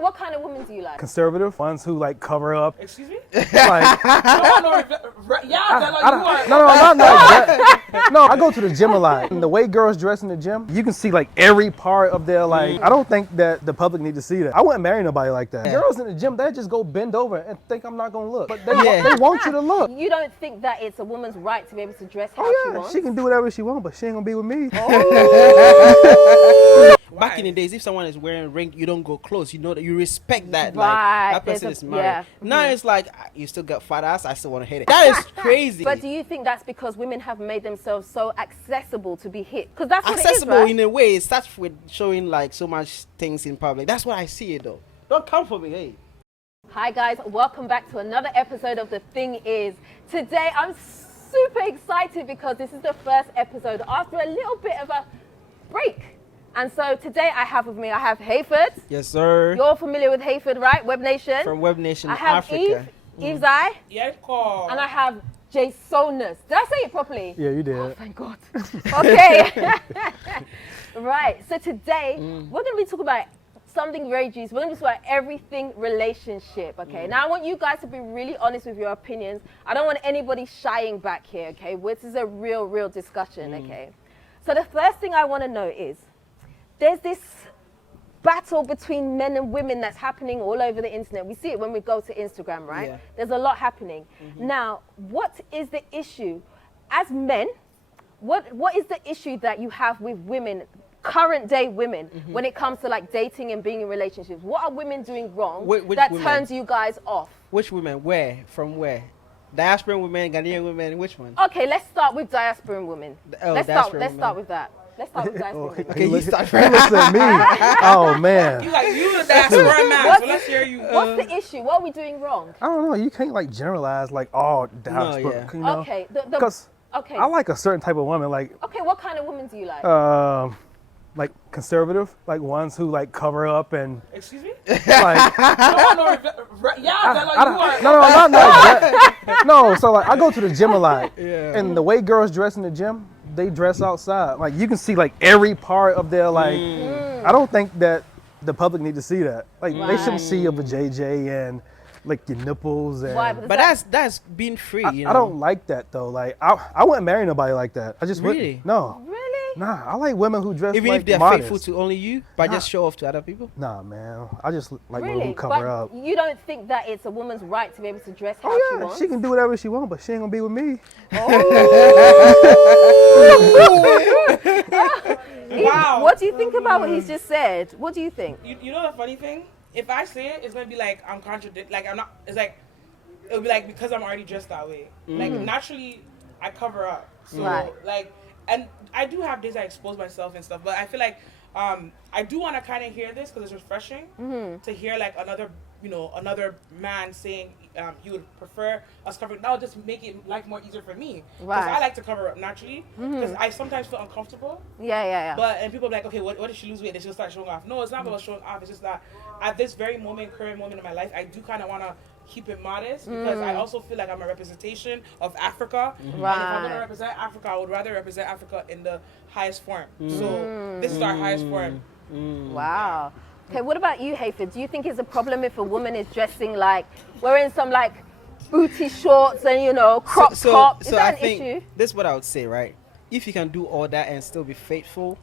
What kind of women do you like? Conservative ones who like cover up. Excuse me? Like, No, no, I go to the gym a lot. And the way girls dress in the gym, you can see like every part of their like. I don't think that the public need to see that. I wouldn't marry nobody like that. Girls in the gym, they just go bend over and think I'm not gonna look, but they want you to look. You don't think that it's a woman's right to be able to dress how she wants? She can do whatever she wants, but she ain't gonna be with me. Back in the days, if someone is wearing a ring, you don't go close. You know that you respect that. Right. Like that person is married. Yeah. Now it's like you still got fat ass. I still want to hit it. That is crazy. But do you think that's because women have made themselves so accessible to be hit? Because that's what accessible it is, right? in a way. It starts with showing like so much things in public. That's what I see it though. Don't come for me, hey. Hi guys, welcome back to another episode of The Thing Is. Today I'm super excited because this is the first episode after a little bit of a break. And so today I have Hayford. Yes, sir. You're familiar with Hayford, right? Web Nation. From Web Nation I have Africa. Eve's Eye. Yeah, call. And I have Jasonus. Did I say it properly? Yeah, you did. Oh, thank God. Okay. Right. So today we're going to be talking about something very juicy. We're going to talk about everything relationship, okay? Now I want you guys to be really honest with your opinions. I don't want anybody shying back here, okay? This is a real discussion, okay? So the first thing I want to know is, there's this battle between men and women that's happening all over the internet. We see it when we go to Instagram, right? Yeah. There's a lot happening. Now, what is the issue? As men, what is the issue that you have with women, current day women, when it comes to like dating and being in relationships? What are women doing wrong Which that women? turns you guys off? Which women? Where? From where? Diasporan women, Ghanaian women, which one? Okay, let's start with diasporan women. Let's start with that. Let's start with diasporan women. Okay, you start He looks at me. Oh man. You the diaspora man, so let's hear you. What's the issue? What are we doing wrong? I don't know. You can't like generalize like all diaspora. yeah. You know? Okay, Because okay. I like a certain type of woman, like Okay, what kind of women do you like? like conservative, like ones who like cover up and Excuse me? like. No, Not that. No, so like I go to the gym a lot, and the way girls dress in the gym, they dress outside. Like you can see like every part of their like. I don't think that the public need to see that. Like they shouldn't see your JJ and like your nipples and. Why? But that's being free. You know? I don't like that though. Like I wouldn't marry nobody like that. I just Really? wouldn't. No. Really? Nah, I like women who dress Even like if they're modest. faithful to only you, but just show off to other people. Nah, man. I just like women Really? who cover But up. you don't think that it's a woman's right to be able to dress how she Oh yeah, wants? she can do whatever she wants, but she ain't gonna be with me. Wow. What do you think about what he's just said? What do you think? You know the funny thing? If I say it, it's gonna be like I'm like I'm not. It's like it'll be like because I'm already dressed that way. Like naturally, I cover up. So Right. like, and I do have days I expose myself and stuff, but I feel like I do want to kind of hear this because it's refreshing to hear like another man saying he would prefer us covering. That would just make it life more easier for me because Right. I like to cover up naturally because I sometimes feel uncomfortable. Yeah. But people be like, okay, what if she lose weight? Then she'll start showing off. No, it's not about showing off. It's just that at this very current moment in my life, I do kind of want to keep it modest because I also feel like I'm a representation of Africa. And if I'm going to represent Africa, I would rather represent Africa in the highest form. So this is our highest form. Wow. Okay, what about you, Hayford? Do you think it's a problem if a woman is dressing like, wearing some like booty shorts and crop top? Is So that I an think issue? this is what I would say, right? If you can do all that and still be faithful,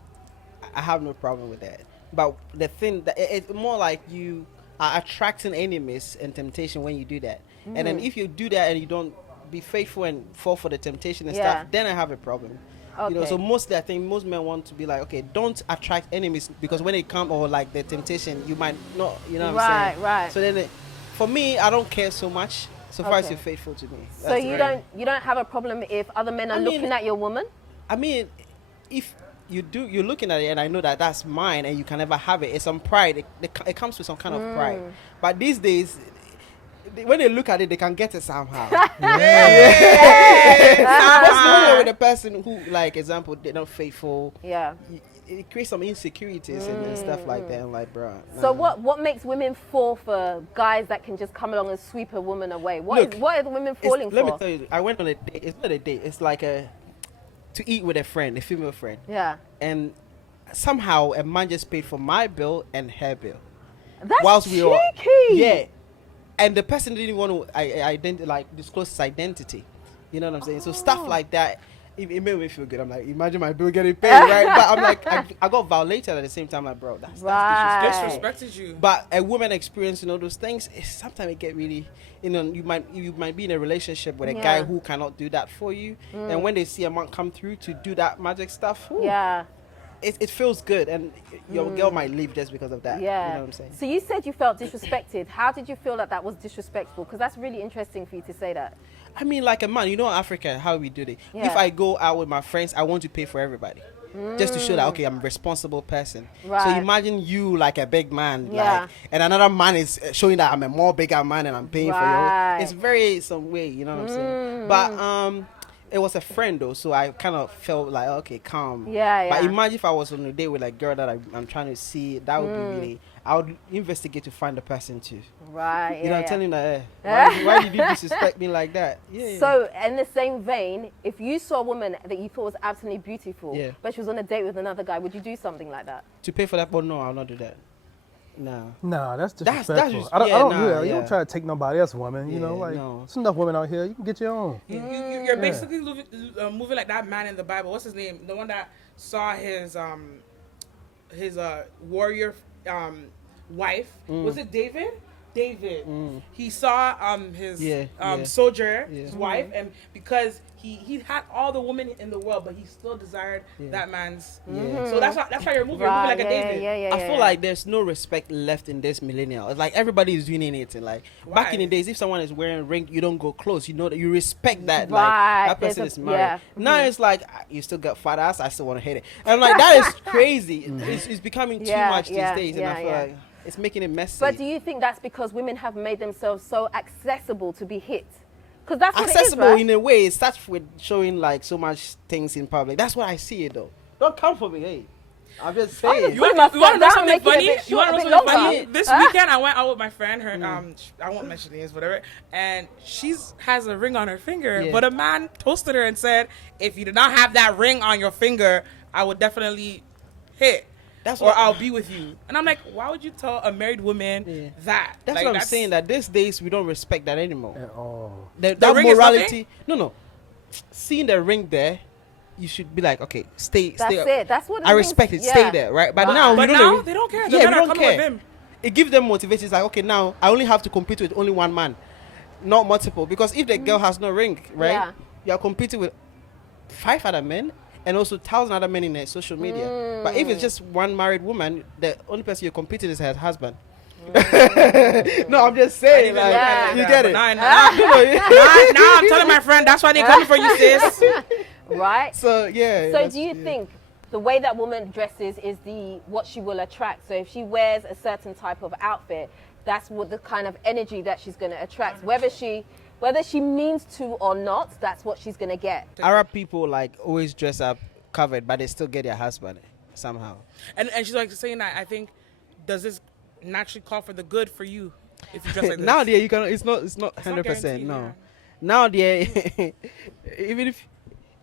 I have no problem with that. But the thing that it's more like you are attracting enemies and temptation when you do that. And then if you do that and you don't be faithful and fall for the temptation and stuff, then I have a problem. Okay. So mostly I think most men want to be like, okay, don't attract enemies because when it come or like the temptation, you might not, what I'm saying? Right. So then for me, I don't care so much so far as Okay. you're faithful to me. So That's you very- don't have a problem if other men are looking at your woman? I mean, if you're looking at it and I know that that's mine and you can never have it, it's some pride. It comes with some kind of pride. But these days, when they look at it, they can get it somehow. Especially with the person who, like, example, they're not faithful. Yeah. It creates some insecurities and stuff like that. I'm like, bro. So what makes women fall for guys that can just come along and sweep a woman away? Look, what are the women falling for? Let me tell you, I went on a date. It's not a date. It's like to eat with a friend, a female friend. Yeah. And somehow a man just paid for my bill and her bill. That's whilst we were cheeky. yeah, and the person didn't want to like disclose his identity. You know what I'm saying? So stuff like that. It made me feel good. I'm like, imagine my bill getting paid, right? But I'm like, I got violated at the same time. Like, bro, that's Disrespected you. But a woman experiencing all those things, sometimes it get really, you might be in a relationship with a guy who cannot do that for you, and when they see a man come through to do that magic stuff, it feels good, and your girl might leave just because of that. Yeah. You know what I'm saying? So you said you felt disrespected. How did you feel that was disrespectful? Because that's really interesting for you to say that. I mean, like a man, in Africa, how we do it. Yeah. If I go out with my friends, I want to pay for everybody. Just to show that, okay, I'm a responsible person. Right. So imagine you like a big man, like, and another man is showing that I'm a more bigger man and I'm paying for you. It's very some way, you know what I'm saying? But it was a friend though, so I kind of felt like, okay, calm. But imagine if I was on a date with a girl that I'm trying to see, that would be really, I would investigate to find the person too. Right. You know, telling that, why did you disrespect me like that? Yeah. So, in the same vein, if you saw a woman that you thought was absolutely beautiful, but she was on a date with another guy, would you do something like that? To pay for that? But no, I'll not do that. No. Nah, that's disrespectful. That's I don't do that. yeah. You don't try to take nobody else's woman. You know, like there's enough women out here. You can get your own. You're basically moving like that man in the Bible. What's his name? The one that saw his warrior wife. Was it David? David. He saw his soldier, his wife, and because he had all the women in the world, but he still desired that man's. So that's why you're moving. You're moving like a David. I feel like there's no respect left in this millennial. It's like everybody is doing it. And like back in the days, if someone is wearing a ring, you don't go close. You know that you respect that. Like that person is married. Now it's like you still got fat ass. I still want to hit it. And I'm like, that is crazy. It's becoming too much these days, and I feel like it's making it messy. But do you think that's because women have made themselves so accessible to be hit? Because that's what accessible it is, right? in a way. It starts with showing like so much things in public. That's what I see it though. Don't come for me, hey. I'm just saying. You want to know something funny? You want to know something funny? This weekend I went out with my friend. Her I won't mention names, whatever. And has a ring on her finger. But a man toasted her and said, "If you did not have that ring on your finger, I would definitely hit." I'll be with you. And I'm like, why would you tell a married woman that? That's what I'm saying, that these days we don't respect that anymore. At all. That ring morality. No. Seeing the ring there, you should be like, okay, stay. That's it. That's what it I respect it. Stay there, right? But now they don't care. Yeah, we don't care. With him. It gives them motivation. It's like, okay, now I only have to compete with only one man, not multiple. Because if the girl has no ring, right, you are competing with 5 other men. And also 1,000 other men in their social media. But if it's just one married woman, the only person you're competing is her husband. No, I'm just saying, like, you get it. Now I'm telling my friend that's why they're coming for you, sis. Right. So yeah. So do you think the way that woman dresses is what she will attract? So if she wears a certain type of outfit, that's what the kind of energy that she's going to attract. Whether she means to or not, that's what she's going to get. Arab people like always dress up covered, but they still get their husband somehow. And she's like saying that, I think, does this naturally call for the good for you if you dress like this? Now, dear, you can. It's not 100%. No. Yeah. Now, dear, even if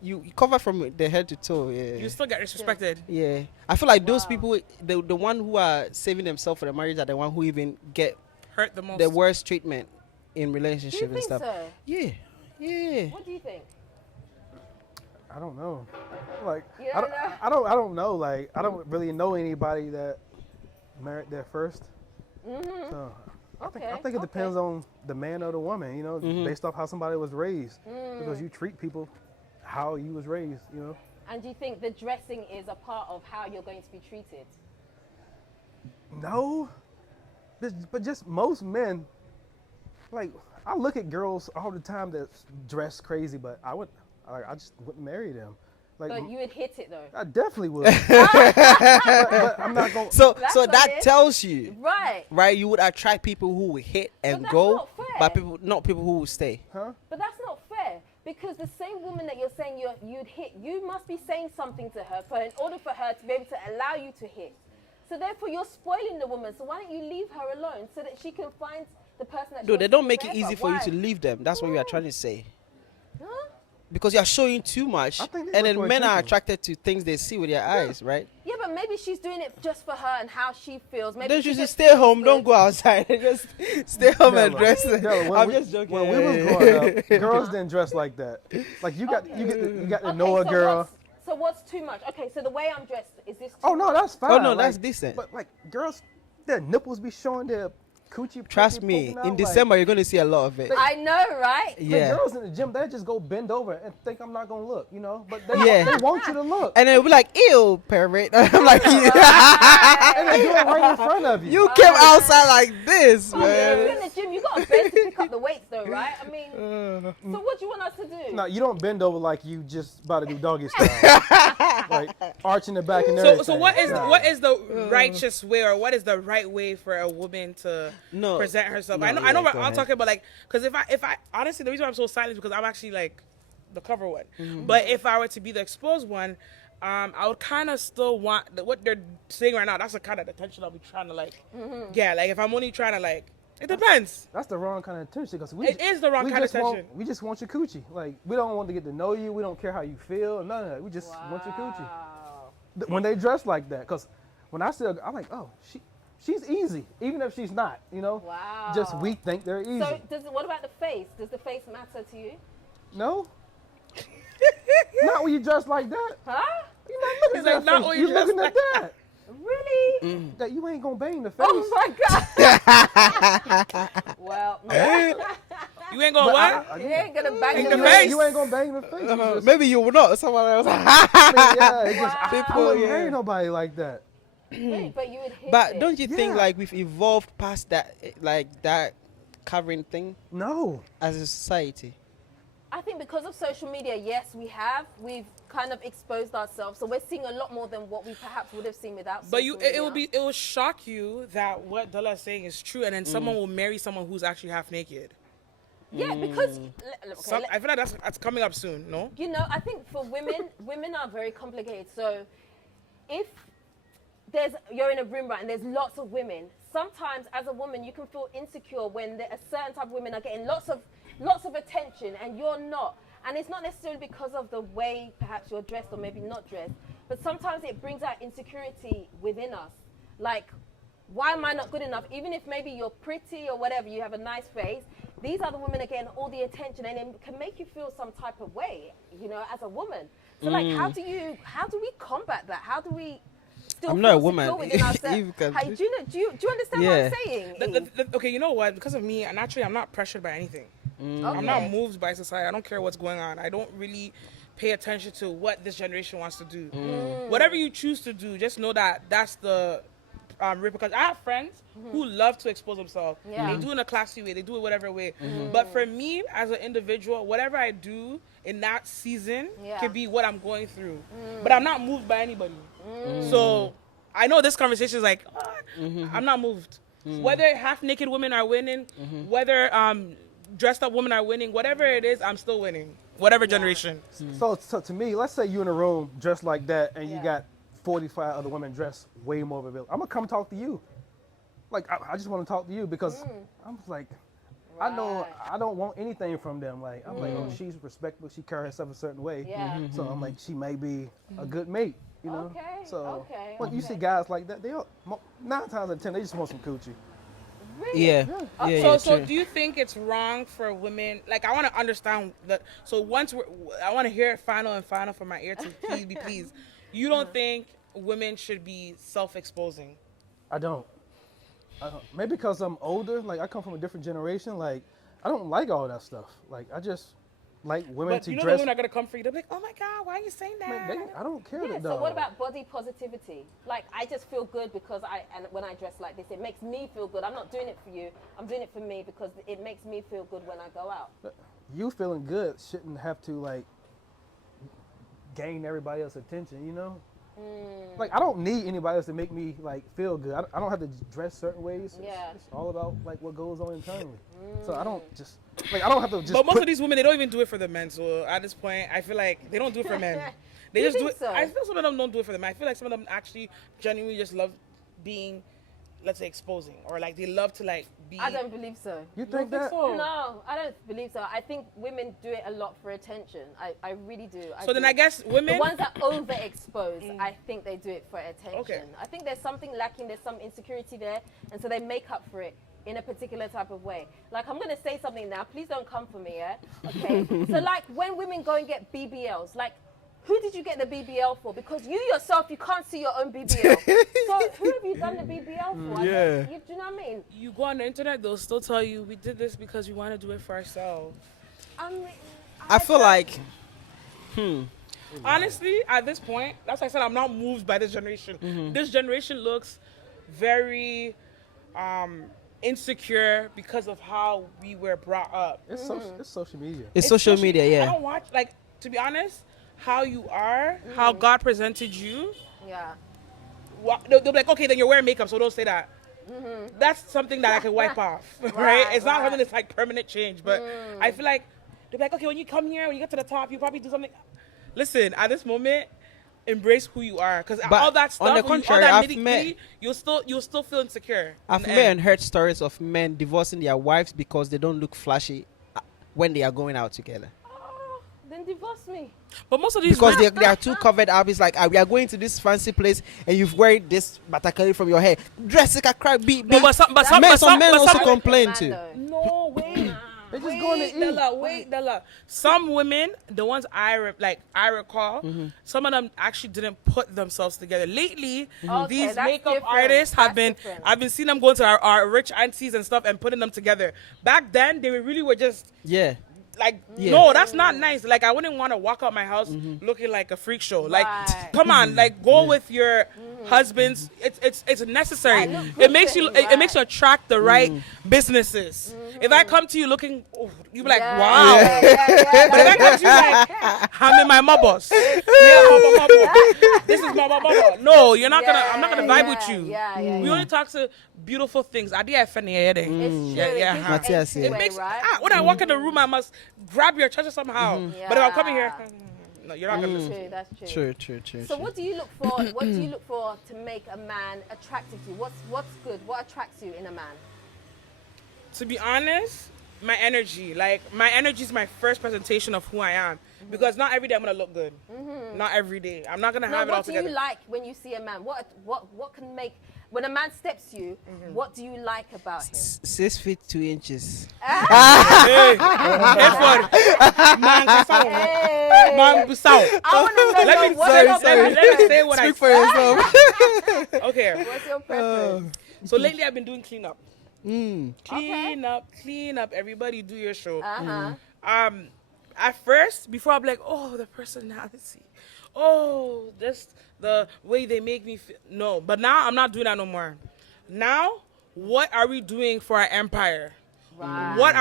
you cover from the head to toe, you still get disrespected. Yeah. I feel like those people, the one who are saving themselves for the marriage, are the one who even get hurt the most, the worst treatment in relationship and stuff. So? Yeah. What do you think? I don't know. Like I don't know. Like I don't really know anybody that married their first. So I think it depends on the man or the woman. You know, based off how somebody was raised. Because you treat people how you was raised. You know. And do you think the dressing is a part of how you're going to be treated? No, but just most men. Like, I look at girls all the time that dress crazy, but I just wouldn't marry them. Like, but you would hit it though. I definitely would. but I'm not going. So that tells you, right? You would attract people who will hit and go, but not people who will stay. Huh? But that's not fair, because the same woman that you're saying you'd hit, you must be saying something to her in order for her to be able to allow you to hit. So therefore, you're spoiling the woman. So why don't you leave her alone so that she can find the person that? No, they don't make it easy for you to leave them. That's what we are trying to say. Huh? because you're showing too much, I think they and look then for men are attention. attracted to things they see with their eyes, right? Yeah, but maybe she's doing it just for her and how she feels. Maybe Then she you should just stay feels home. good. Don't go outside. Just stay home and Dela, dress. Dela, I'm just joking. When we was growing up, girls didn't dress like that. Like you got to know a so girl. what's too much? Okay, so the way I'm dressed, is this too Oh no, much? that's fine. Oh no, like, that's decent. But like girls, their nipples be showing their coochie. Trust poking me, out, in like, December you're gonna see a lot of it. I know, right? the Yeah. girls in the gym, they just go bend over and think I'm not gonna look, you know. But they, Yeah. they want you to look, And then we'll be like, ew, pervert. I'm like, and they do it right in front of you. you came outside like this, Oh, yeah, you're man. in the gym, you got to bend to pick up the weights though, right? I mean, so what do you want us to do? No, you don't bend over like you just about to do doggy style, like arching the back and everything. So what is Nah. what is the righteous way, or what is the right way for a woman to No. present herself? No, I know yeah, what go I'm ahead. talking about, like, because if I honestly, the reason why I'm so silent is because I'm actually like the cover one. Mm-hmm. But if I were to be the exposed one, I would kind of still want what they're saying right now. That's the kind of attention I'll be trying to like get. Like if I'm only trying to like, it depends. That's the wrong kind of attention because It is the wrong kind of attention. We just want your coochie. Like we don't want to get to know you. We don't care how you feel. None of that. We just want your coochie. Wow. When they dress like that, because when I see, I'm like, oh, she's easy, even if she's not. You know. Wow. Just we think they're easy. So what about the face? Does the face matter to you? No. Not when you dress like that. Huh? You're not looking He's at like, that not face. when you You're looking dress at that. Really? That you ain't gonna bang the face. Oh my God. Well, You ain't gonna But what? you ain't gonna bang In the the face. face. You ain't gonna bang the face. You just- Maybe you will not. Someone else. yeah, it's just, I People, wouldn't yeah. marry nobody like that. Wait, but you would hit But it. don't you think Yeah. like we've evolved past that, like that covering thing No. as a society? I think because of social media, yes, we have. We've kind of exposed ourselves, so we're seeing a lot more than what we perhaps would have seen without. But social media. it will shock you that what Dela is saying is true, and then someone will marry someone who's actually half naked. Yeah, because I feel like that's coming up soon. No. you know, I think for women, women are very complicated. So if you're in a room, right, and there's lots of women, sometimes as a woman you can feel insecure when a certain type of women are getting lots of attention and you're not. And it's not necessarily because of the way perhaps you're dressed or maybe not dressed, but sometimes it brings out insecurity within us. Like, why am I not good enough? Even if maybe you're pretty or whatever, you have a nice face, these other women are getting all the attention and it can make you feel some type of way, you know, as a woman. So like, how do we combat that? How do we still I'm feel not a secure woman. within ourselves? You can- Hey, do you understand what I'm saying? Okay, you know what? Because of me, naturally, I'm not pressured by anything. I'm not moved by society. I don't care what's going on. I don't really pay attention to what this generation wants to do. Whatever you choose to do, just know that that's the repercussion. I have friends who love to expose themselves. Yeah. They do it in a classy way. They do it whatever way. But for me, as an individual, whatever I do in that season can be what I'm going through. But I'm not moved by anybody. So I know this conversation is like, I'm not moved. Whether half naked women are winning, whether dressed up women are winning, whatever it is, I'm still winning. Whatever generation. So to me, let's say you in a room dressed like that and you got 45 other women dressed way more vivid. I'm gonna come talk to you. Like I just want to talk to you because I'm like, I know I don't want anything from them. Like I'm like, oh, she's respectable. She carries herself a certain way. Yeah. So I'm like, she may be a good mate. You know. Okay, So okay, when you see guys like that, they all, 9 times out of 10 they just want some coochie. Really? Yeah. So True. do you think it's wrong for women? Like, I want to understand that. So I want to hear it final from my ear to please be pleased. You don't think women should be self-exposing? I don't. Maybe because I'm older. Like I come from a different generation. Like I don't like all that stuff. Like I just like women But to you know dress. the women are gonna come for you. They're like, oh my God, why are you saying that? Man, I don't care Yeah, though. so what about body positivity? Like, I just feel good because when I dress like this, it makes me feel good. I'm not doing it for you. I'm doing it for me because it makes me feel good when I go out. You feeling good shouldn't have to like gain everybody else's attention, you know? Like I don't need anybody else to make me like feel good. I don't have to dress certain ways. Yeah. It's all about like what goes on internally. So I don't just like I don't have to just But most put, of these women, they don't even do it for the men. So at this point, I feel like they don't do it for men. They You just do think it. so? I feel some of them don't do it for the men. I feel like some of them actually genuinely just love being let's say, exposing, or like they love to like be. I don't believe so. You You think don't that? so? No, I don't believe so. I think women do it a lot for attention. I really do. So then do. I guess The women. ones that overexpose, I think they do it for attention. Okay. I think there's something lacking, there's some insecurity there, and so they make up for it in a particular type of way. Like, I'm gonna say something now, please don't come for me, yeah? Okay? So like when women go and get BBLs, like who did you get the BBL for? Because you yourself, you can't see your own BBL. So who have you done the BBL for? Yeah. Do you know what I mean? You go on the internet, they'll still tell you we did this because we want to do it for ourselves. I mean, I feel like, Honestly, at this point, that's why I said I'm not moved by this generation. This generation looks very insecure because of how we were brought up. It's social media. it's social Especially- media, I yeah. don't watch, like, to be honest, how you are, how God presented you. yeah. They'll be like, okay, then you're wearing makeup, so don't say that. That's something that I can wipe off, right? It's not something that's like permanent change, but I feel like they're like, okay, when you come here, when you get to the top, you probably do something. Listen, at this moment, embrace who you are, because But all that stuff, on the all contrary, that I've nitty-gritty, you'll still feel insecure. I've in the met end. and heard stories of men divorcing their wives because they don't look flashy when they are going out together. Oh, then divorce me. But most of these Because men, they are too covered up. It's like, we are going to this fancy place and you've wearing this batakari from your hair. Dress like a crab, be. but some men also That's complain man, too. though. No, wait. They just going to eat. Dela. Some women, the ones I recall, some of them actually didn't put themselves together. Lately, Okay, these that's makeup different. artists That's have been. different. I've been seeing them going to our rich aunties and stuff and putting them together. Back then, they really were just. Yeah. Like, Yeah. no, that's not nice. Like, I wouldn't want to walk out my house looking like a freak show. Like, Right. come on, like, go with your husbands. It's necessary. Right, look It makes you good, it makes you right. attract the right businesses. If I come to you looking, you be like, Yeah, wow. yeah, yeah, But if I come to you like, I'm in my mobos. This is my mobos. No, you're not gonna. I'm not gonna vibe with you. We only talk to beautiful things. I did funny. It's true. Yeah. It Matthias, gives yeah. It way, makes right? when I walk in the room, I must grab your treasure somehow. But if I'm coming here, no, you're not gonna listen. That's true. True. So what do you look for? What do you look for to make a man attractive to you? What's good? What attracts you in a man? To be honest, my energy. Like, my energy is my first presentation of who I am. Because not every day I'm gonna look good. Not every day. I'm not gonna No, have it all what do together. you like when you see a man? What can make when a man steps you? What do you like about him? 6 feet 2 inches. Hey, effort. Man, Busau. Hey, Man, Busau. I want to know Let me what's sorry, your sorry. preference. Let me say what Speak for yourself. Okay. What's your preference? So lately I've been doing cleanup. Okay. Clean up. Everybody do your show. Uh-huh. At first, before I'm like, oh, the personality, oh, just the way they make me feel. No, but now I'm not doing that no more. Now, what are we doing for our empire? Right. What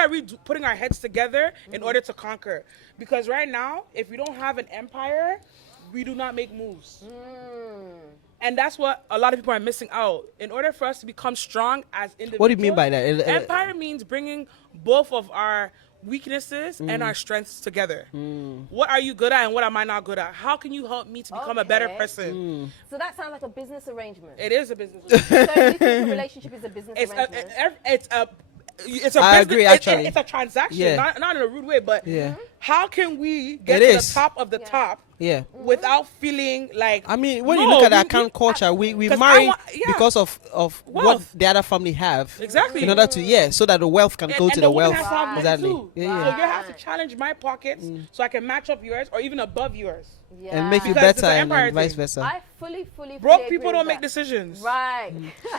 are we putting our heads together in order to conquer? Because right now, if we don't have an empire, we do not make moves. And that's what a lot of people are missing out. In order for us to become strong as individuals. What do you mean by that? Empire means bringing both of our weaknesses and our strengths together. What are you good at and what am I not good at? How can you help me to become a better Okay. person? So that sounds like a business arrangement. It is a business. So you think a relationship is a business it's arrangement? it's a I business, agree, actually. it's a transaction, Yeah. not in a rude way, but Yeah. how can we get It to is. the top of the Yeah. top Yeah. without feeling like I mean, when No, you look at we- that kind of culture, we 'cause I marry want- yeah. because of what Wealth. the other family have. Exactly. In order to, so that the wealth can go to the woman wealth. has to have money Exactly. too. Yeah, So yeah. you have to challenge my pockets so I can match up yours or even above yours. Yeah. And make you Because it's better an and empire vice thing. versa. I fully Broke agree people with don't make that. decisions. Right.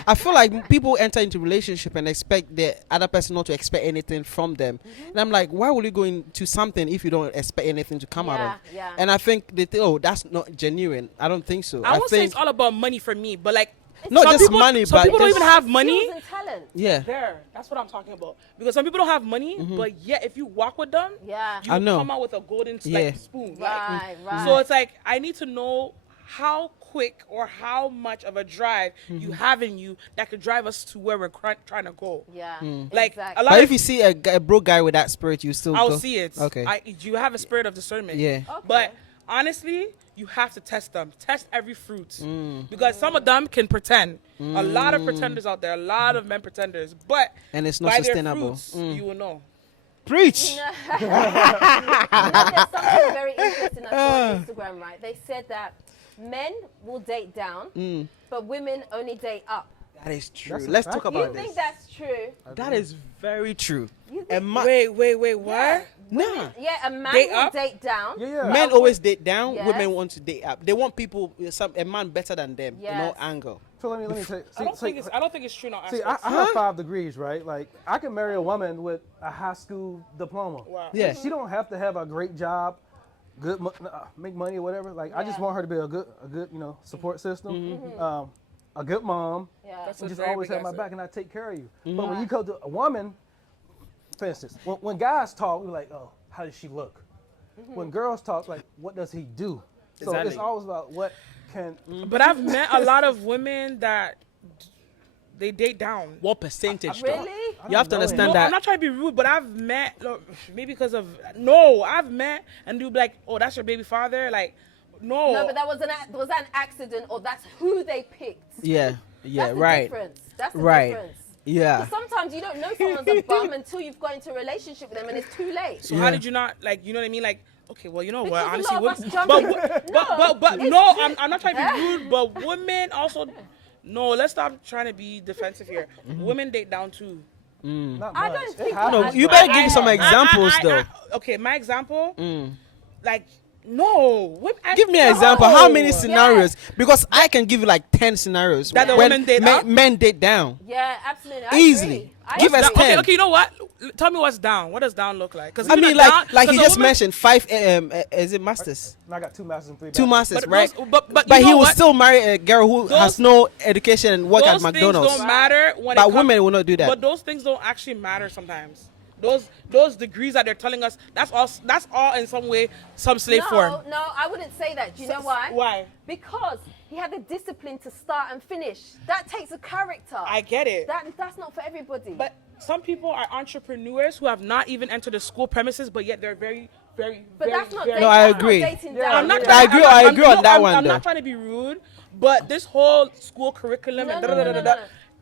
I feel like people enter into relationship and expect the other person not to expect anything from them. And I'm like, why will you go into something if you don't expect anything to come out of? Yeah. And I think they think, oh, that's not genuine. I don't think so. I won't say think it's all about money for me, but like not some just people, money, some but people don't just- even have money. Skills and talent. yeah. There, that's what I'm talking about. Because some people don't have money, but yet if you walk with them, Yeah. you I know. come out with a golden Yeah. spoon. Right. Right. So it's like I need to know how quick or how much of a drive you have in you that could drive us to where we're trying to go. yeah. Like exactly. a lot But of if you see a broke guy with that spirit, you still I'll go. see it. Okay. You have a spirit of discernment. Yeah. Okay. But honestly, you have to test them. Test every fruit. Because some of them can pretend. A lot of pretenders out there. A lot of men pretenders. But And it's not by sustainable. their fruits, you will know. Preach. There's something very interesting I saw on Instagram, right? They said that men will date down, but women only date up. That is true. That's a Let's fact. talk You about think this. that's true? That is very true. You think- And Wait, what? Yeah. nah. Yeah, a man Date will up? date down. Yeah, yeah. Men always date down. Yes. Women want to date up. They want people, a man better than them. Yes. No angle. So let me tell you. I don't think it's true. No, See, I have 5 degrees, right? Like, I can marry a woman with a high school diploma. Wow. Yeah. She don't have to have a great job, make money or whatever. Like, I just Yeah. want her to be a good, support system. A good mom. Yeah. That's And a just very always big have my asset. back and I take care of you. But when you go to a woman, for instance, when guys talk, we're like, oh, how does she look? When girls talk, like, what does he do? So it's Exactly. always about what can. But I've met a lot of women that they date down. What percentage? though? Really? You have to know. understand No, that. I'm not trying to be rude, but I've met, maybe because of, no, I've met and they'll be like, oh, that's your baby father? Like, no. No, but was that an accident or that's who they picked? Yeah. Yeah. That's the Right. difference. That's the Right. difference. Yeah. Because sometimes you don't know someone's a bum until you've got into a relationship with them and it's too late. So how did you not, like, you know what I mean? Like, okay, well, you know what, Because a honestly, lot of us jump but it's no, true. I'm not trying to be rude, but women also, no, let's stop trying to be defensive here. Women date down too. Not I much. don't It think happens, that- You but- better give some examples, though. Okay, my example, like, no. Give me an example. How many scenarios? Because I can give you like 10 scenarios That the when women date up? men date down. Yeah, absolutely. I Easily. agree. I Give us agree. 10. Okay, you know what? Tell me what's down. What does down look like? Because I mean, like he just mentioned 5 is it masters? I got 2 masters and 3 2 masters, But right? those- but But you he know will what? still marry a girl who has Those- no education and work at Those McDonald's. things don't matter when But it comes, women will not do that. But those things don't actually matter sometimes. Those degrees that they're telling us, that's all in some way some slave form. No, I wouldn't say that. Do you know why? Why? Because he had the discipline to start and finish. That takes a character. I get it. That's not for everybody. But some people are entrepreneurs who have not even entered the school premises, but yet they're very, very, But very, that's not very, dating. No, I that's not agree. dating Yeah, down. I'm not Yeah. trying, I agree- I'm not- I I'm- agree on no, that I'm, one, I'm though. not trying to be rude, but this whole school curriculum and No, no, no, no, no.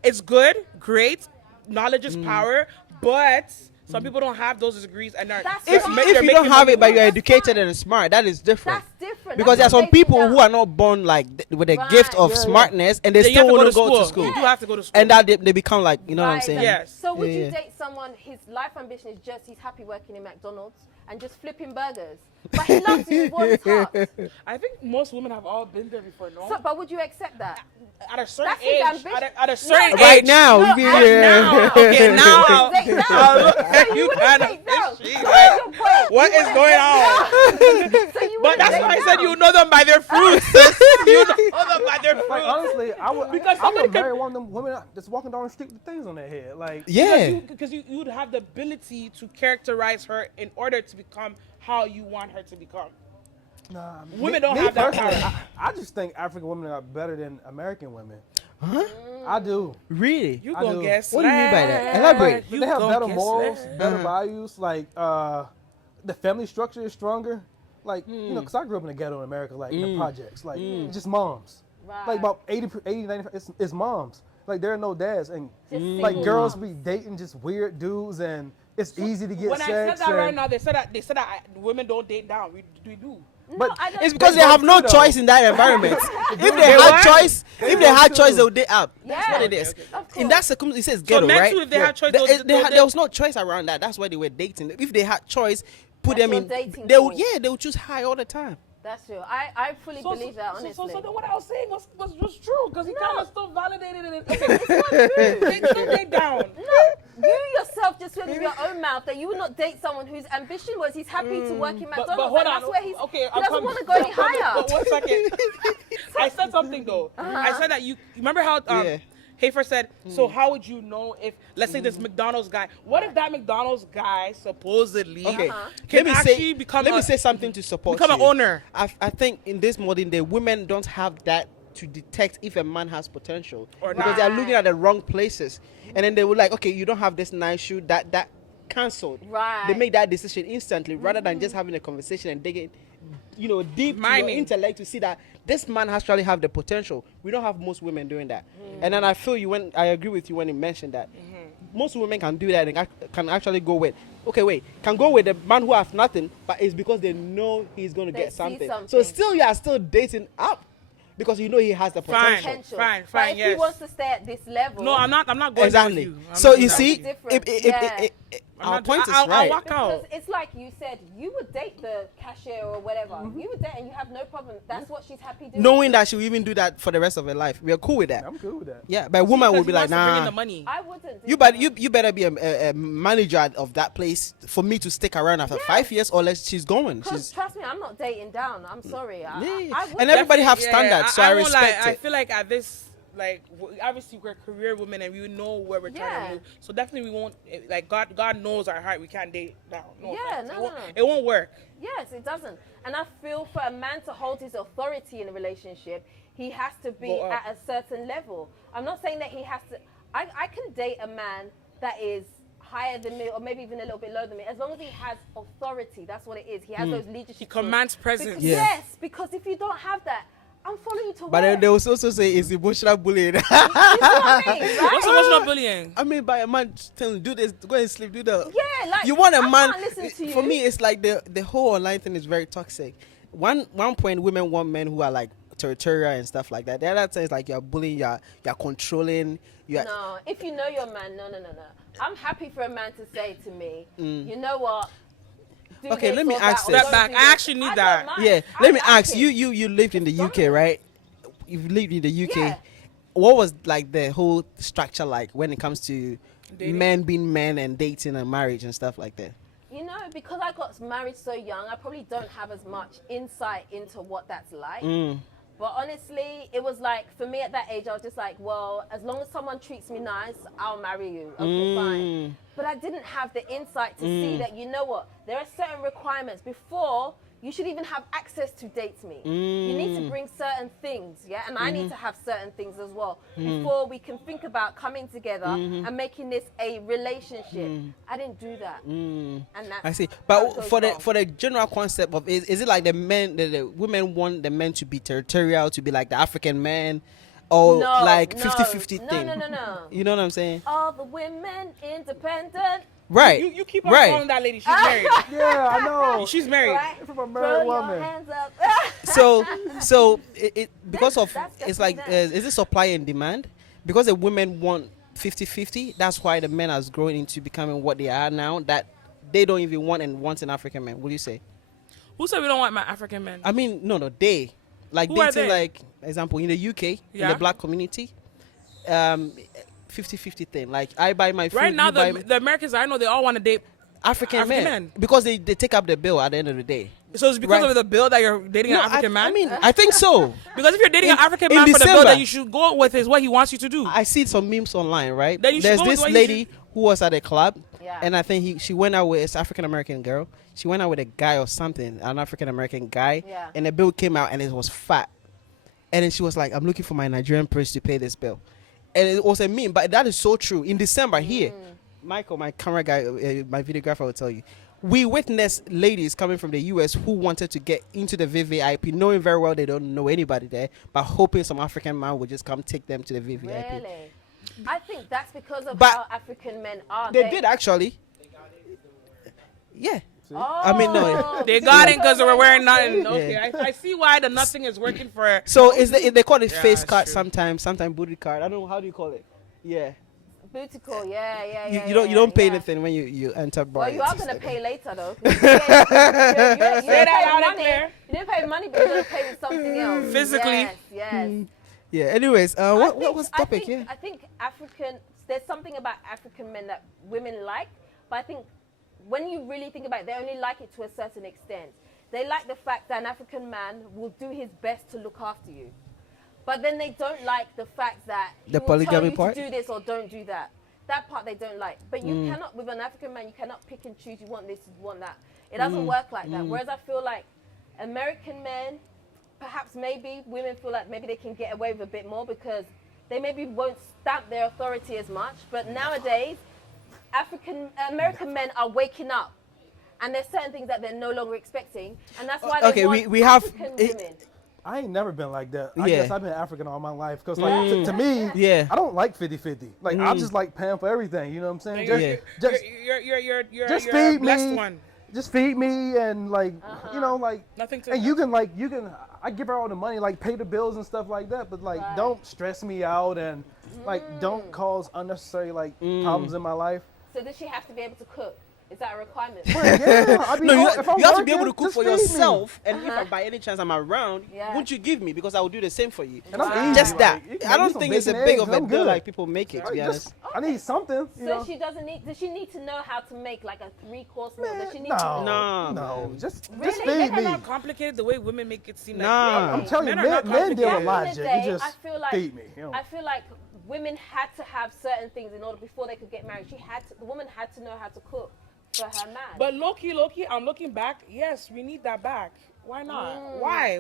it's good, great, knowledge is power, but some people don't have those degrees and they're That's if fine. they're you don't making have money. it but you're That's educated fine. and smart, that is different. That's different. Because there are That's not some people dating who down. are not born like with a Right. gift of Yeah, yeah. smartness and they Yeah, you still have want to go to You school. do have to go to school. And that they become like, you know what I'm Right, saying? that- Yes. So would you Yeah. date someone, his life ambition is just he's happy working in McDonald's and just flipping burgers, but he loves you with all his heart. I think most women have all been there before, no? So, but would you accept that? At a certain That's his age, ambition. at a certain No, Right age. now, No, yeah. right Now, okay, now. Date down. I'll look So at you you wouldn't kind of date down. fishy, So like, what's your point? what You is wouldn't going date on? down. So you But wouldn't that's date why I said down. you know them by their fruits. You know them by their Like, fruits. honestly, I would. Because I somebody would could- marry one of them women that's walking down the street with things on their head. Like, Yeah. Because you would have the ability to characterize her in order to become how you want her to become. nah, Women don't have that personally, power. I just think African women are better than American women. Huh? I do. Really? You I gonna do. get What do you mean by that? slapped. Elaborate. You They have gonna better get morals, slapped. better values. Like, the family structure is stronger. Like, you know, because I grew up in the ghetto in America, like in the projects, like just moms. Right. Like about 80, 90, it's moms. Like there are no dads, and Just like single girls moms. be dating just weird dudes, and it's easy to get When sex. I said that right and- now, they said that women don't date down. We do. but I don't It's because think they have no though. choice in that environment. If they They had what? choice, if they had choice, they would date up. That's Yeah. what it is. Of In course. that circumstance, it says ghetto, men right? too, if they had choice, There- they'll- they'll there was no choice around that. That's why they were dating. If they had choice, put That's them your in. dating They would, pool. yeah, they would choose high all the time. That's true. I fully believe that, honestly. So then what I was saying was true because he kind of still validated it. Okay, It's not true. they still date down. No, you yourself just said in your own mouth that you would not date someone whose ambition was he's happy to work in McDonald's. But hold and on. that's where he's, Okay, he doesn't want to go any higher. But 1 second. I said something though. I said that you remember how Yeah. Hafer said, so how would you know if, let's say this McDonald's guy, what if that McDonald's guy supposedly Okay, can let actually become let me a- say something to support become an you. owner? I think in this modern day, women don't have that to detect if a man has potential Or because not. they are looking at the wrong places, and then they would like, okay, you don't have this nice shoe, that cancelled. Right. They make that decision instantly rather than just having a conversation and deep to your Mining. intellect to see that this man actually have the potential. We don't have most women doing that. And then I feel I agree with you when you mentioned that. Most women can do that and can actually go with, can go with the man who has nothing, but it's because they know he's going to They get see something. something. So still, you are still dating up because you know he has the potential. Fine, But if he yes. wants to stay at this level, No, I'm not going Exactly. there with you. I'm So not you doing that. see, Different. our not- point is I'll right. walk because out. it's like you said, you would date the cashier or whatever. You would date and you have no problem. That's what she's happy doing. Knowing that she will even do that for the rest of her life, we are cool with that. I'm cool with that. Yeah, but a woman Because would be he like, wants to bring in nah. the money. I wouldn't. do You that. better be a manager of that place for me to stick around after 5 years, or less she's going. Because trust me, I'm not dating down. I'm sorry. Yeah. I And everybody have Yeah, standards, so I won't lie, respect I it. feel like at this, obviously we're career women and we know where we're trying Yeah. to move. So definitely we won't, God knows our heart. We can't date down. No Yeah, offense. no. It won't work. Yes, it doesn't. And I feel for a man to hold his authority in a relationship, he has to be Go up. at a certain level. I'm not saying that he has to. I can date a man that is higher than me or maybe even a little bit lower than me, as long as he has authority. That's what it is. He has those leadership He skills. commands presence. Because, Yeah. Yes, because if you don't have that, I'm following you to But work. they will also say it's emotional bullying. You see what I mean, right? What's emotional bullying? I mean, by a man telling do this, go and sleep, do that. Yeah, like You want a I man. can't listen to For you. me, it's like the whole online thing is very toxic. One point, women want men who are like territorial and stuff like that. The other time is like you're bullying, you're controlling. No, if you know your man, no. I'm happy for a man to say to me, you know what? Do Okay, this let me or ask that, or this. Step don't back. do I this. actually need I that. don't mind. Yeah, I let me like ask it. you lived in the Just UK, go. right? You've lived in the UK. Yeah. What was like the whole structure like when it comes to Dating? men being men and dating and marriage and stuff like that? You know, because I got married so young, I probably don't have as much insight into what that's like. But honestly, it was like, for me at that age, I was just like, well, as long as someone treats me nice, I'll marry you. Okay, fine. But I didn't have the insight to see that, you know what, there are certain requirements before you should even have access to date me. You need to bring certain things, yeah? And I need to have certain things as well before we can think about coming together and making this a relationship. I didn't do that. And that's I see. how it But goes for wrong. the general concept of is it like the women want the men to be territorial, to be like the African man, or No, like no, 50-50 no, thing? No. You know what I'm saying? All the women independent. Right. You keep on right. calling that lady. She's married. Yeah, I know. She's married. Right? From a Throw married your woman. hands up. So it because of That's it's like definitely is it supply and demand? Because the women want 50-50, that's why the men has grown into becoming what they are now, that they don't even want an African man. What do you say? Who said we don't want my African men? I mean, no, they like Who are dating, they? like example in the UK, in Yeah. the black community, 50-50 thing. Like I buy my food, Right now, you buy the Americans I know, they all want to date. African African men men. because they take up the bill at the end of the day. So it's because Right. of the bill that you're dating No, an African man? I mean, I think so. because if you're dating an African in man for the bill December- that you should go with is what he wants you to do. I see some memes online, right? Then you should There's go with this what you lady who was at a club, Yeah. and I think she went out with this African American girl. She went out with a guy or something, an African American guy, Yeah. and the bill came out and it was fat. And then she was like, "I'm looking for my Nigerian prince to pay this bill," and it was a meme, but that is so true. In December here, Michael, my camera guy, my videographer, will tell you. We witnessed ladies coming from the US who wanted to get into the VVIP, knowing very well they don't know anybody there, but hoping some African man would just come take them to the VVIP. Really? I think that's because of But how African men are. They did actually. Yeah. Oh. I mean, no. They got in because they were wearing That's nothing. so Okay, Yeah. I see why the nothing is working for. So is they call it Yeah, face that's card true. sometimes booty card. I don't know, how do you call it? Yeah. Booty call, yeah. You don't pay yeah. anything when you enter bar. Well, you are It's going to like- pay later, though. 'cause you didn't Say that pay loud and money. clear. You didn't pay money, but you're going to pay with something else. Physically. Yes. Yeah. Anyways, what was the topic? I think there's something about African men that women like, but I think when you really think about it, they only like it to a certain extent. They like the fact that an African man will do his best to look after you. But then they don't like the fact that he The will tell polygamy you part? to do this or don't do that. That part they don't like. But you cannot, with an African man, you cannot pick and choose. You want this, you want that. It doesn't work like that. Whereas I feel like American men, perhaps maybe women feel like maybe they can get away with a bit more because they maybe won't stamp their authority as much. But nowadays, American men are waking up. and there's certain things that they're no longer expecting, and that's why Okay, they want we have- African it- women. I ain't never been like that. I Yeah. guess I've been African all my life. Because, like, to me, Yeah. I don't like 50-50. Like, I just like paying for everything. You know what I'm saying? Just, Yeah. just, You're just a feed blessed me. one. Just feed me and, like, you know, like. Nothing to. And you can, I give her all the money, like, pay the bills and stuff like that. But, like, Right. don't stress me out and, like, don't cause unnecessary, like, problems in my life. So does she have to be able to cook? Is that a requirement? But, yeah, I mean, No, if I'm you have to be working, able to cook just for feed me. yourself, and if I, by any chance I'm around, Yeah. won't you give me? Because I will do the same for you. And I'm Wow. easy, Just that. like, you can I make me don't some think it's a bacon, big eggs, of a I'm deal good. like people make it, to Like, be just, honest. I need something, you So know. she doesn't need. Does she need to know how to make like a 3-course meal? Does she need No, to No, no, man. just Really? feed Men Men me. are not complicated the way women make it seem. Nah. Like I'm telling you, Men are not men deal with complicated. Back in the logic. day, You just I feel like feed me. You know? I feel like women had to have certain things in order before they could get married. The woman had to know how to cook for her man. But low-key, I'm looking back. Yes, we need that back. Why not? Why?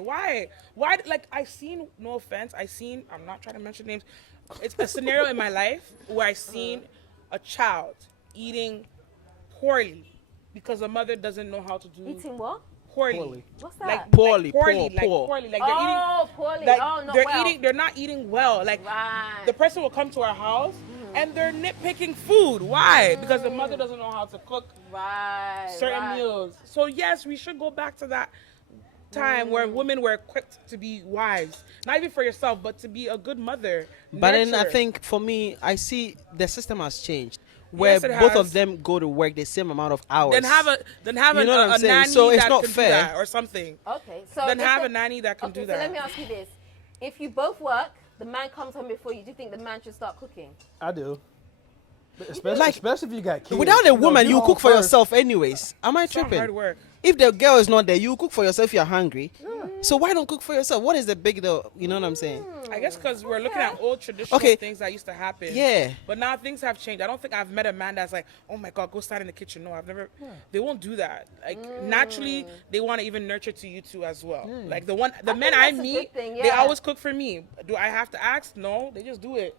Like, no offense, I'm not trying to mention names. It's a scenario in my life where I seen a child eating poorly because the mother doesn't know how to do Eating what? poorly. What's that? Like Poorly, poorly, like poor. poorly. Like they're eating. Oh, poorly. Like Oh, not they're well. eating. They're not eating well. Like Right. the person will come to our house and they're nitpicking food. Why? Because the mother doesn't know how to cook Right. certain right. meals. So yes, we should go back to that time where women were equipped to be wives, not even for yourself, but to be a good mother. But then I Nurture. think for me, I see the system has changed. Where Yes, it both has. of them go to work the same amount of hours. then have You know what I'm a saying? nanny So it's that not can do fair. that or something. Okay. So Then if have the- a nanny that can okay, do so that. let me ask you this: if you both work, the man comes home before you. Do you think the man should start cooking? I do. Especially, Like, especially if you got kids. Without a You know, woman, you home cook for first. yourself anyways. Am I It's not tripping? hard work. If the girl is not there, you cook for yourself if you're hungry. So why don't cook for yourself? What is the big deal? You know what I'm saying? I guess because we're looking at old traditional Okay. things that used to happen. Yeah. But now things have changed. I don't think I've met a man that's like, oh my God, go stand in the kitchen. No, I've never. They won't do that. Like naturally, they want to even nurture to you too as well. Like the men think I that's a meet, good thing, they yeah. always cook for me. Do I have to ask? No, they just do it.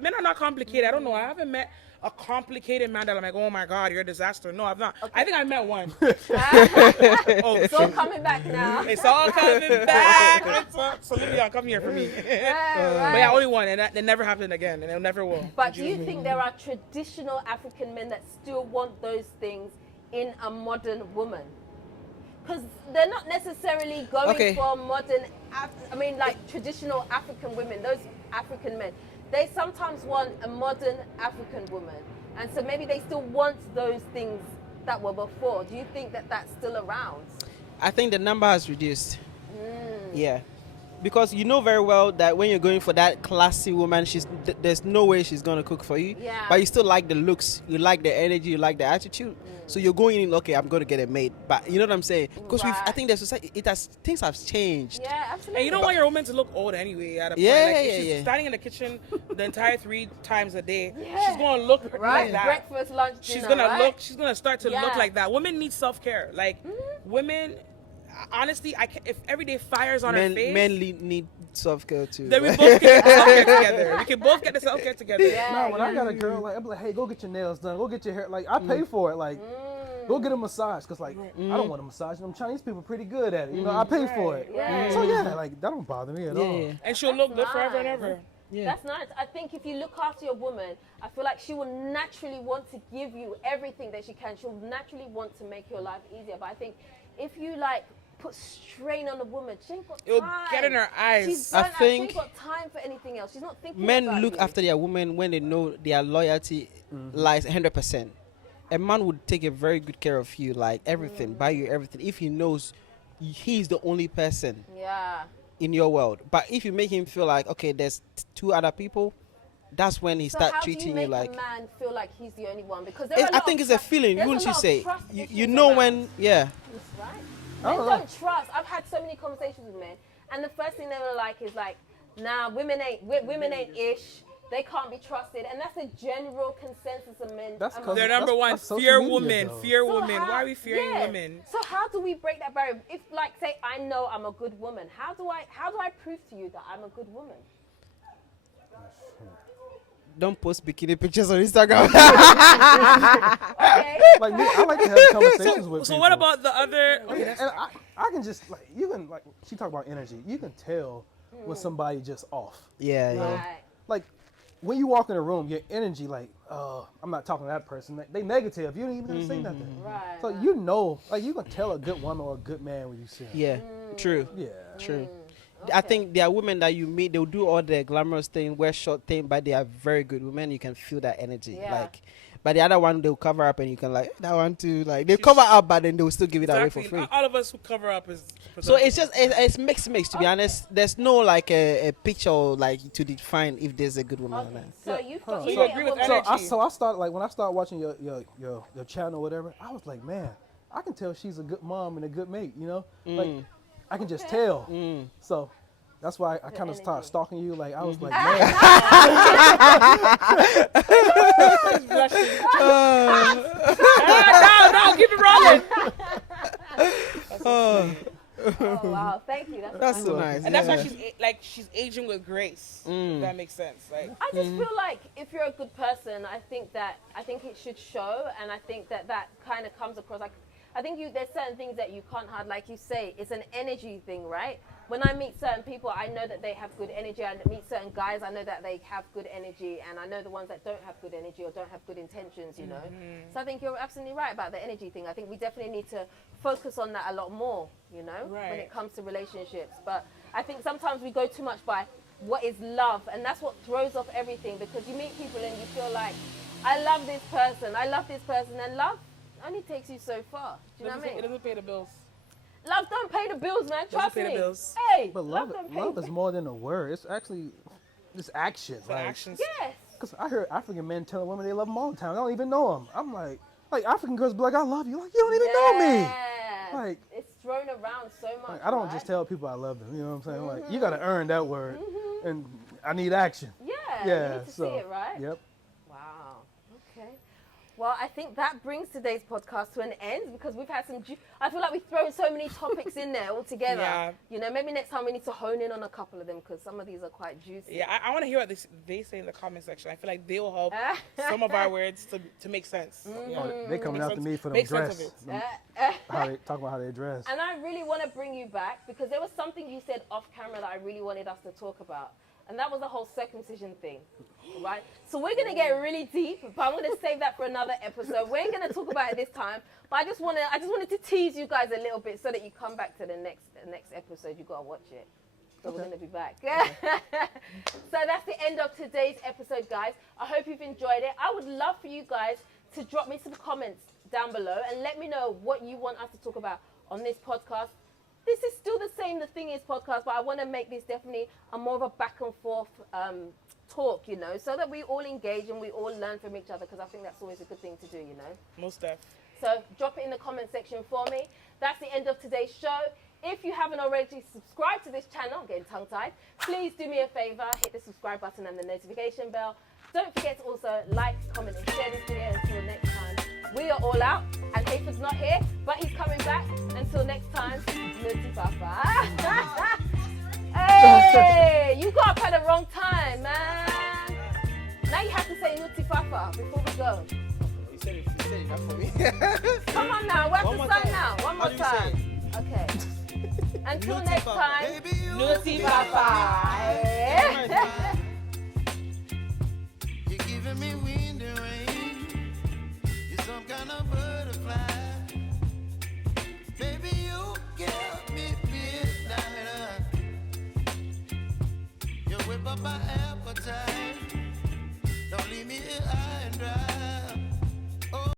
Men are not complicated. I don't know. I haven't met a complicated man that I'm like, oh my God, you're a disaster. No, I've not. I think I met one. Oh, It's all coming back now. it's all coming back. So Lydia, come here for me. But yeah, only one, and that never happened again, and it never will. But do you think there are traditional African men that still want those things in a modern woman? Because they're not necessarily going Okay. for modern, like traditional African women, those African men. They sometimes want a modern African woman. And so maybe they still want those things that were before. Do you think that that's still around? I think the number has reduced. Yeah. Because you know very well that when you're going for that classy woman, there's no way she's going to cook for you. Yeah. But you still like the looks, you like the energy, you like the attitude. So you're going in, okay, I'm going to get it made. But you know what I'm saying? Because I Right. think the society, things have changed. Yeah, absolutely. And you don't want your woman to look old anyway. At a point. Yeah, Like, if yeah, she's yeah. standing in the kitchen the entire 3 times a day. Yeah. She's gonna look right? like that. Breakfast, lunch, dinner, She's gonna right? look. She's gonna start to look Yeah. like that. Women need self care. Like women, honestly, if every day fires on her face, Men need self-care too. then we both get the self care together. We can both get the self care together. Yeah. No, when I got a girl, like, I'm like, hey, go get your nails done. Go get your hair. Like, I pay for it. Like, go get a massage. Because, like, I don't want a massage. Them Chinese people are pretty good at it. You know, I pay for it. Yeah. So, yeah, like, that don't bother me at all. Yeah. And she'll look good forever and nice. ever. Yeah. That's nice. I think if you look after your woman, I feel like she will naturally want to give you everything that she can. She'll naturally want to make your life easier. But I think if you like put strain on a woman, she ain't got It'll time. get in her eyes. She's I burnt out. think she ain't got time for anything else. She's not thinking Men about look you. after their women when they know their loyalty lies 100%. A man would take a very good care of you, like everything, buy you everything, if he knows he's the only person Yeah. in your world. But if you make him feel like, okay, there's 2 other people, that's when he So start how do treating you make you like. a man feel like he's the only one? Because there are a I lot think of it's a trust- feeling, there's a wouldn't you lot of say? trust You issues know around. when, yeah. Right? I Men don't don't know. trust. I've had so many conversations with men, and the first thing they were like is like, "Nah, women ain't ish. They can't be trusted," and that's a general consensus of men. That's among 'cause They're That's- number one. that's social Fear media, women. though. Fear So women. how- Why are we fearing yeah. women? So how do we break that barrier? If, like, say, I know I'm a good woman, how do I prove to you that I'm a good woman? don't post bikini pictures on Instagram. Okay. Like me, I like to have conversations with people. So what about the other? And, and I can just like you can like she talked about energy. You can tell when somebody just off. Yeah, yeah. Right. Like when you walk in a room, your energy like, I'm not talking to that person. They negative. You don't even have to say nothing. Right. So you know, like you can tell a good woman or a good man when you see them. Yeah, true. Yeah. True. I think there are women that you meet, they'll do all the glamorous thing, wear short thing, but they are very good women. You can feel that energy. Yeah. Like, but the other one, they'll cover up and you can like, that one too. Like, they cover up, but then they'll still give it away for free. All of us who cover up is. So it's just, it's mixed, to be honest. There's no like a picture like to define if there's a good woman or Okay. not. So you Hold on. you So date agree a with woman- energy. So I started like when I started watching your channel or whatever, I was like, man, I can tell she's a good mom and a good mate, you know? Like I can just tell. So that's why I kind of started energy. stalking you. Like I was like, man, No, keep it rolling. Oh wow, thank you. That's nice. so nice. And that's why yeah. she's aging with grace. If that makes sense. Like I just feel like if you're a good person, I think it should show, and I think that kind of comes across. Like I think there's certain things that you can't hide. Like you say, it's an energy thing, right? When I meet certain people, I know that they have good energy. I meet certain guys, I know that they have good energy, and I know the ones that don't have good energy or don't have good intentions, you know. So I think you're absolutely right about the energy thing. I think we definitely need to focus on that a lot more, you know, when Right. it comes to relationships. But I think sometimes we go too much by what is love, and that's what throws off everything, because you meet people and you feel like, I love this person, and love only takes you so far. Do you know what I it mean? doesn't pay the bills. Love don't pay the bills, man. Trust pay the me. bills. Hey, but love don't pay love the is more than a word. It's actually this action. The Like, actions. Yes. Cause I hear African men telling women they love them all the time. I don't even know them. I'm like African girls be like, I love you. Like you don't even know me. Yes. Like- it's thrown around so much. Like, I don't right? just tell people I love them. You know what I'm saying? Like you gotta earn that word, and I need action. Yeah. Yeah. You need to so see it, right? Yep. Wow. Okay. Well, I think that brings today's podcast to an end, because we've had I feel like we've thrown so many topics in there all together. Yeah. You know, maybe next time we need to hone in on a couple of them, because some of these are quite juicy. Yeah, I want to hear what they say in the comment section. I feel like they will help some of our words to make sense. Yeah. Oh, they coming Make after sense- me for them make sense dress. of it. Them- how they talk about how they dress. And I really want to bring you back, because there was something you said off camera that I really wanted us to talk about. And that was the whole circumcision thing, right? So we're going to get really deep, but I'm going to save that for another episode. We ain't going to talk about it this time, but I just wanted to tease you guys a little bit so that you come back to the next episode. You got to watch it. So we're going to be back. So that's the end of today's episode, guys. I hope you've enjoyed it. I would love for you guys to drop me some comments down below and let me know what you want us to talk about on this podcast. This is still the same The Thing Is podcast, but I want to make this definitely a more of a back and forth talk, you know, so that we all engage and we all learn from each other, because I think that's always a good thing to do, you know. Most def. So drop it in the comment section for me. That's the end of today's show. If you haven't already subscribed to this channel, I'm getting tongue-tied, please do me a favor, hit the subscribe button and the notification bell. Don't forget to also like, comment and share this video. Until next time, we are all out, and Hayford's not here, but he's coming back. Until next time, Nuti Papa. Hey, you got up at the wrong time, man. Now you have to say Nuti Papa before we go. You said it not for me. Come on now, we have One to more start time. now. One How more do you say time. Okay. Until Nuti next Papa. time, Nuti Papa. You're giving me wind and rain. You're some kind of butterfly. Baby, you give me midnight. You whip up my appetite.